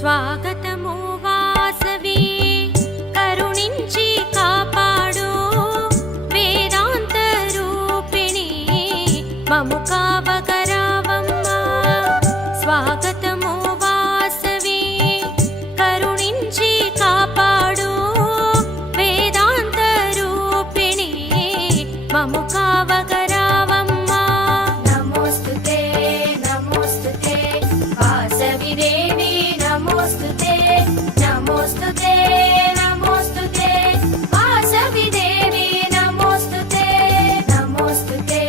స్వాగతము వాసవి కరుణించి కాపాడు వేదాంత రూపిణి మము కావగరావమ్మా. స్వాగతము వాసవి కరుణించి కాపాడు వేదాంత రూపిణి మము కావగరావమ్మా. నమోస్తుతే నమోస్తుతే వాసవి దేవి నమోస్తుతే నమోస్తుతే నమోస్తుతే వాసవి దేవి నమోస్తుతే నమోస్తుతే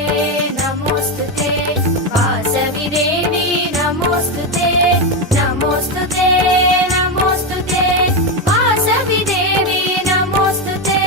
నమోస్తుతే వాసవి దేవి నమోస్తుతే నమోస్తుతే నమోస్తుతే వాసవి దేవి నమోస్తుతే.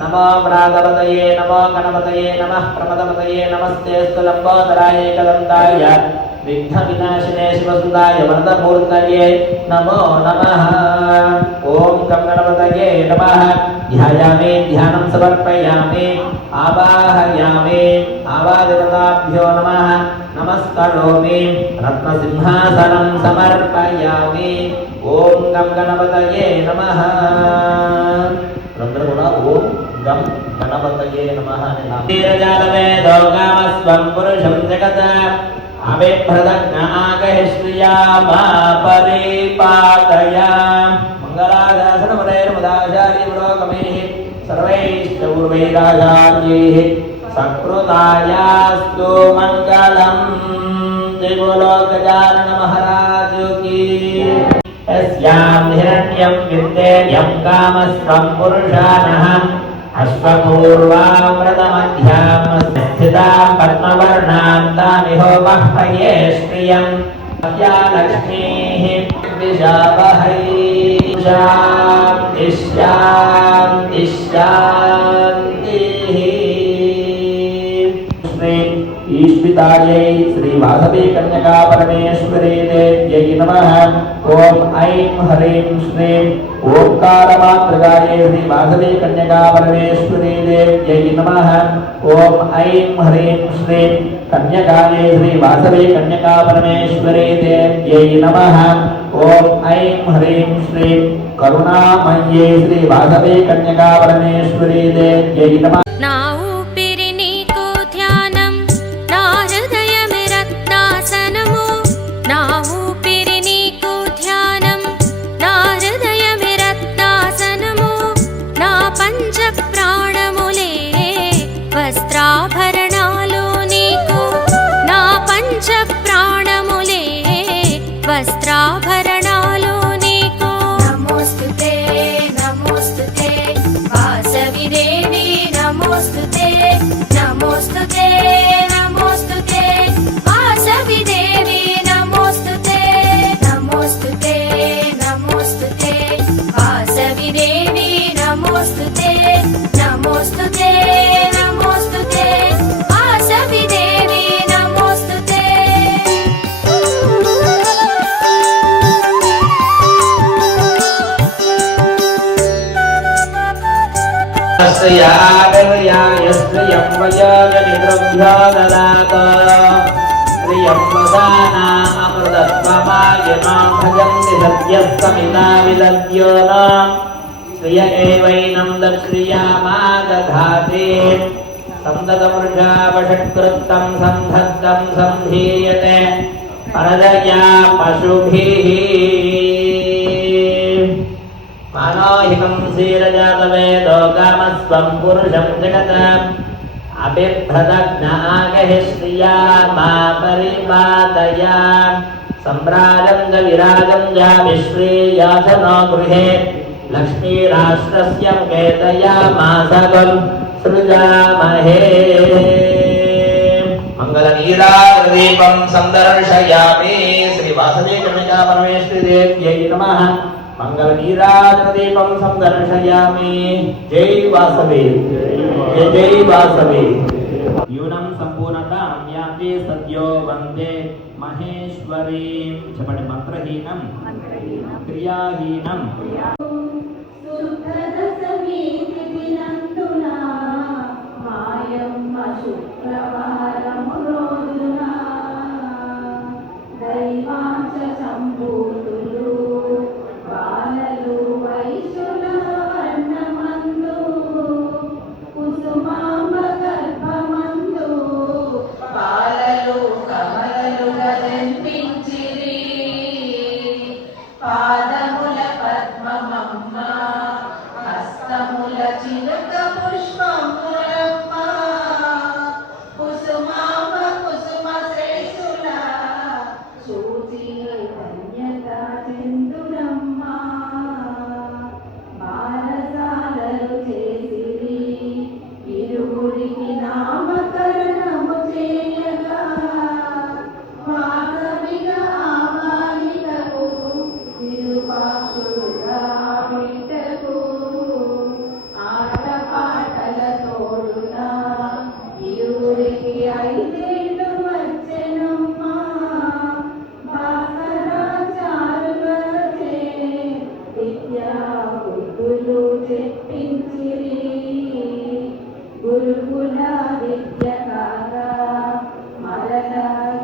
नमो प्रातपतये नमो गणपतये नमः प्रमदपतये नमस्तेऽस्तु लम्बोदराय कदन्ताय विघ्नविनाशिने शिवसुताय वरदमूर्तये नमो नमः. ॐ गं गणपतये नमः. ध्यायामि ध्यानं समर्पयामि आवाहयामि आवादेवताभ्यो नमः नमस्करोमि रत्नसिंहासनं समर्पयामि. ओम गं गणपतये नमः. ओम गं गणपतये नमः. नीरजालवेदो गामस्वं पुरुषं जगत् अभिभ्रदज्ञ आगहिष्ठिया मा परिपातया. मङ्गलादासनपदैर्मुदाचार्यपुरोगमैः सर्वैश्च पूर्वैराचार्यैः सकृतायास्तु मङ्गलम्. जय बोलो गजानन महाराज की. यस्यां हिरण्यं विद्येयं कामस्वं पुरुषानः अश्वपूर्वामृतमध्यां स्थितां पद्मवर्णां तामिहोमह्मये श्रियं या लक्ष्मीः विशावहै. शान्तिः शान्तिः शान्तिः. ईश्वितायै श्री वासवी कन्यका परमेश्वरी देव्यै नमः. ओम ऐं ह्रीं श्रीं ओंकारमातृकायै श्री वासवी कन्यका परमेश्वरी देव्यै नमः. ओम ऐं ह्रीं श्रीं कन्यकायै श्री वासवी कन्यका परमेश्वरी देव्यै नमः. ओम ऐं ह्रीं श्रीं करुणामय्यै श्री वासवी कन्यका परमेश्वरी देव्यै नमः. నా ఊపిరి నీకు ధ్యానం నా హృదయమే రత్నాసనము. నా ఊపిరి నీకు ధ్యానం నా హృదయమే రత్నాసనము. నా పంచ ప్రాణములే వస్త్రాభరణాలు నీకు. నా పంచ ప్రాణములే వస్త్రాభరణాలు నీకు. నమోస్తుతే నమోస్తుతే వాసవి దేవి నమోస్తుతే నమోస్తుతే నమోస్తుతే వాసవి దేవి నమోస్తుతే నమోస్తుతే నమోస్తుతే వాసవి దేవి నమోస్తుతే నమోస్తుతే నమోస్తుతే వాసవి దేవి నమోస్తుతే. श्रियं वयोजनिद्रभ्यो ददातो श्रियं वदाना अमृतत्वमायनो भजन्ति सद्यः समिता विदद्यो न श्रिय एवैनं दक्षियामादधाति. सन्ततमृषावषट्कृतं सन्धत्तं सन्धीयते परदया पशुभिः. मानोहितं क्षीरजातवेदो कामस्वं पुरुषं जगत् अभिभ्रदज्ञ आगहिष्ठिया मा परिपातया. सम्राजं च विराजं च विश्रीयासनो गृहे लक्ष्मीराष्ट्रस्य केतयामासकं सृजामहे. మంగళనీరాజదీపం సందర్శయామి. శ్రీ వాసవి కన్యకా పరమేశ్వరి దేవ్యై నమః. మంగళనీరాజదీపం సందర్శయామి. జై వాసవి, జై జై వాసవి. యూనం సంపూర్ణతాం యాతి సద్యో వందే మహేశ్వరీం. చెప్పండి. మంత్రహీనం క్రియాహీనం. శుక్రవారము రోజున దైవాంశ సంభూతులు బాలలు వైశుల వర్ణమందు కుసుమాంబ గర్భమందు బాలలు కమలలుగా జన్మించిరి. పాదముల పద్మమమ్మ హస్తముల చిలుక పుష్పములమ్మ కుసుమాంబ కుసుమ శ్రేష్ఠుల చూచి ధన్యత చెందురమ్మ. బాలసాలలు చేసిరి ఇరువురికి నామకరణము చేయగా వాసవిగా బాలికకు విరుపాకులుగా బిడ్డకు ఆటపాటల తోడున ఇరువురికి 5 ఏళ్ళు వచ్చెనమ్మా. బాసరాచారులచే విద్యా బుద్ధులు చెప్పించిరి. గురుకుల విద్య కాగా మరల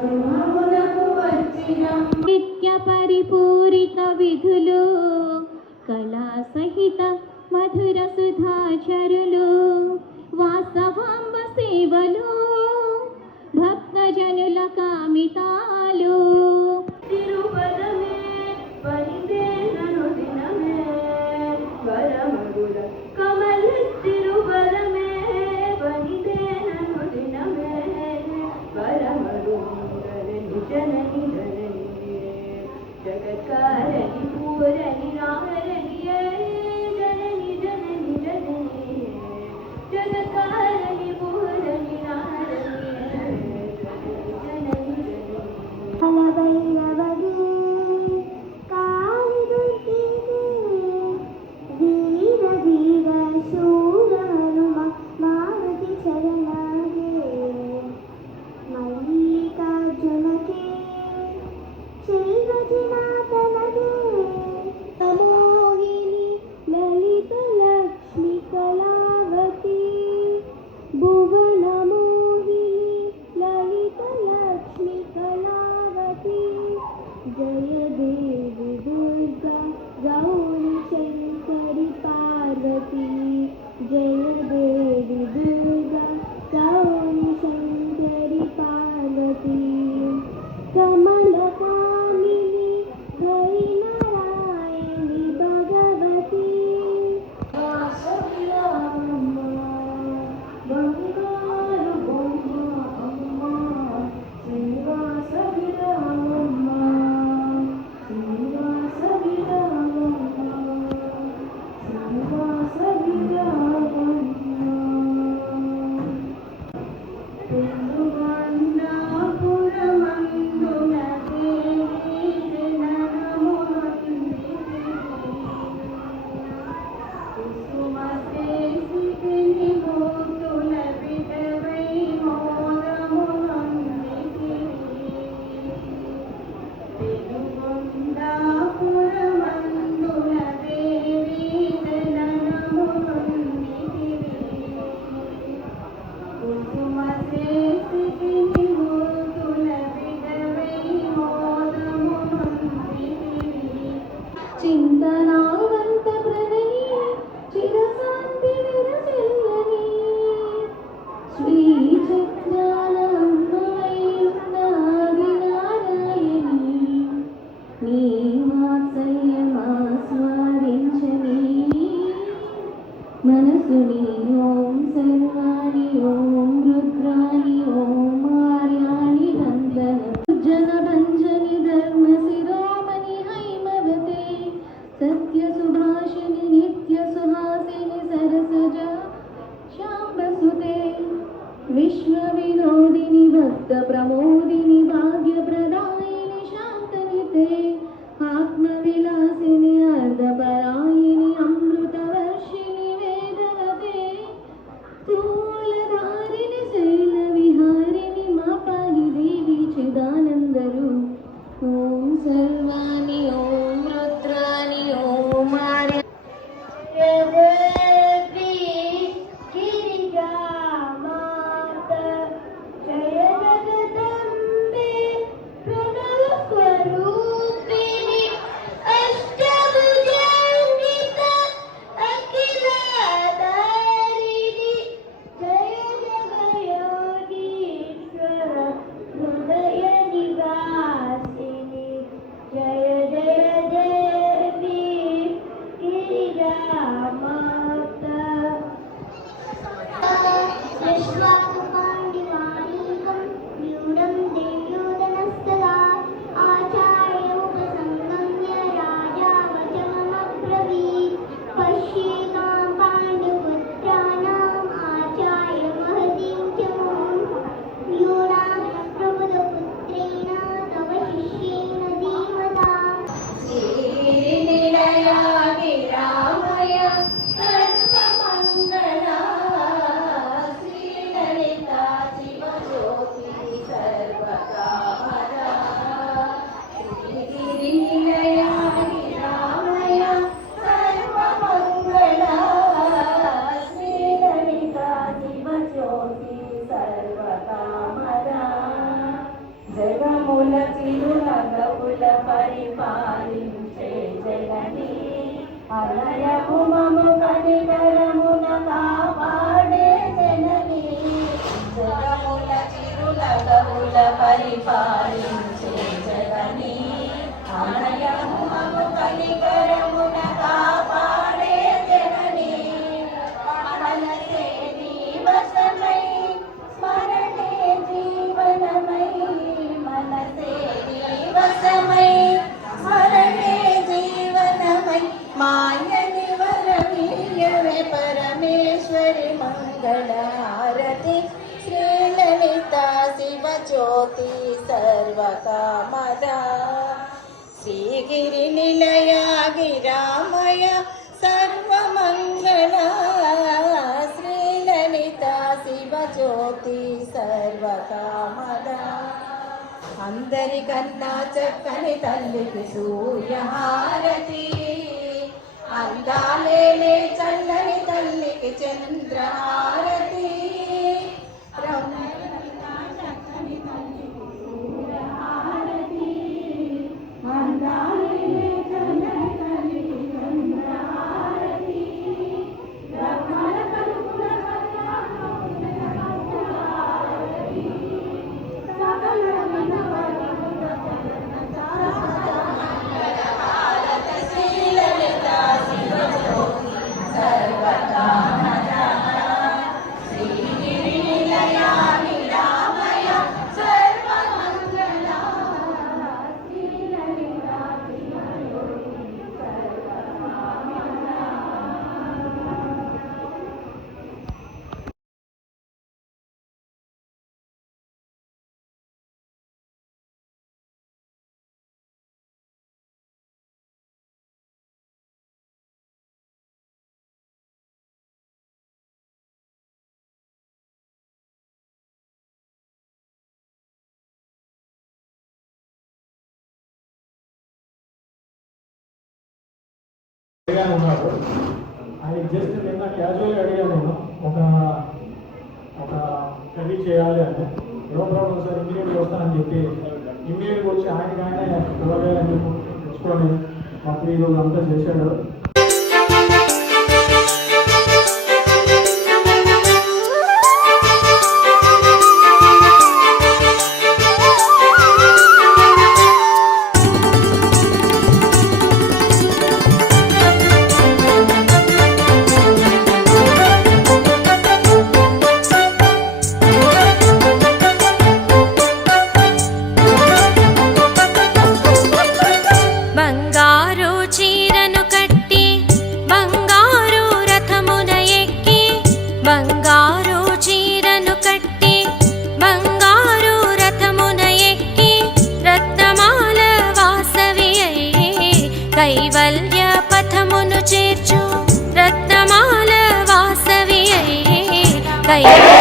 గృహములకు వచ్చిన నిత్య పరిపూరిత విధులు కళా సహిత మధుర సుధాచరులు వాసవాంబ సేవలు భక్తజనుల కామితాలు. తిరుపదమే పరిదేనను దినమే వరమగుల కమల తిరుపదమే పరిదేనను దినమే వరమగుల జనని జనని జగత్కారణి పూరణి నారణి జనని జనని జనని జగత్కారణి పూరణి నారణి జనని జనని. మోహిని లలిత లక్ష్మి కళావతి భువన మోహిని లలిత లక్ష్మి కళావతి జయ దేవి దుర్గా గౌరీ శంకరి పార్వతి జయ దేవి దుర్గా గౌరీ శంకరి పార్వతి కమల కామిని హరి నారాయణి భగవతి వాసవిరామమ్మ బంగారు బొమ్మ అమ్మ శ్రీవాసవిరామమ్మ శ్రీవాసవిరామమ్మ శ్రీవాసవిరామమ్మ. పెందుగన్నాపురమందున దేవి జననమునందితి కుసుమ శ్రేష్ఠిని మూర్తుల విధవై మోదమునందితి सर्वाणि ॐ रुद्राणि ॐ आर्य జగముల చిరునగవుల పరిపాలించే జగని అలయము మము కనికరమున కాపాడే జనని జగముల చిరునగవుల పరిపాలించే జగని అలయము మము కనికరమున కాపాడే జనని మనసే నీవసమై స్మరణే జీవనమై మనసే నీవసమై స్మరణే జీవనమై మాయని వరమీయవే పరమేశ్వరి మంగళారతి శ్రీలలిత శివజ్యోతి సర్వకామదా శ్రీగిరి నిలయ గిరామయ సర్వమంగళ శ్రీలలిత శివజ్యోతి సర్వకామదా అందరికన్నా చక్కని తల్లికి సూర్యహారతి అందాలేలే చల్లని తల్లికి చంద్రహారతి చక్కని తల్లికి సూర్యహారతి అందాలేలే చల్లని తల్లికి చంద్రహారతి బ్రహ్మల కలుపుల ఉన్నాడు. ఆయన జస్ట్ నిన్న క్యాజువల్గా అడిగాను నేను ఒక కర్రీ చేయాలి అంటే నో ప్రాబ్లం సార్ ఇమీడియట్గా వస్తానని చెప్పి ఇమీడియట్గా వచ్చి ఆయనగానే కూరగాయలు తెచ్చుకొని మాకు ఈరోజు అంతా చేశాడు. కైవల్య పథమును చేర్చు రత్నమాల వాసవి కైవల్య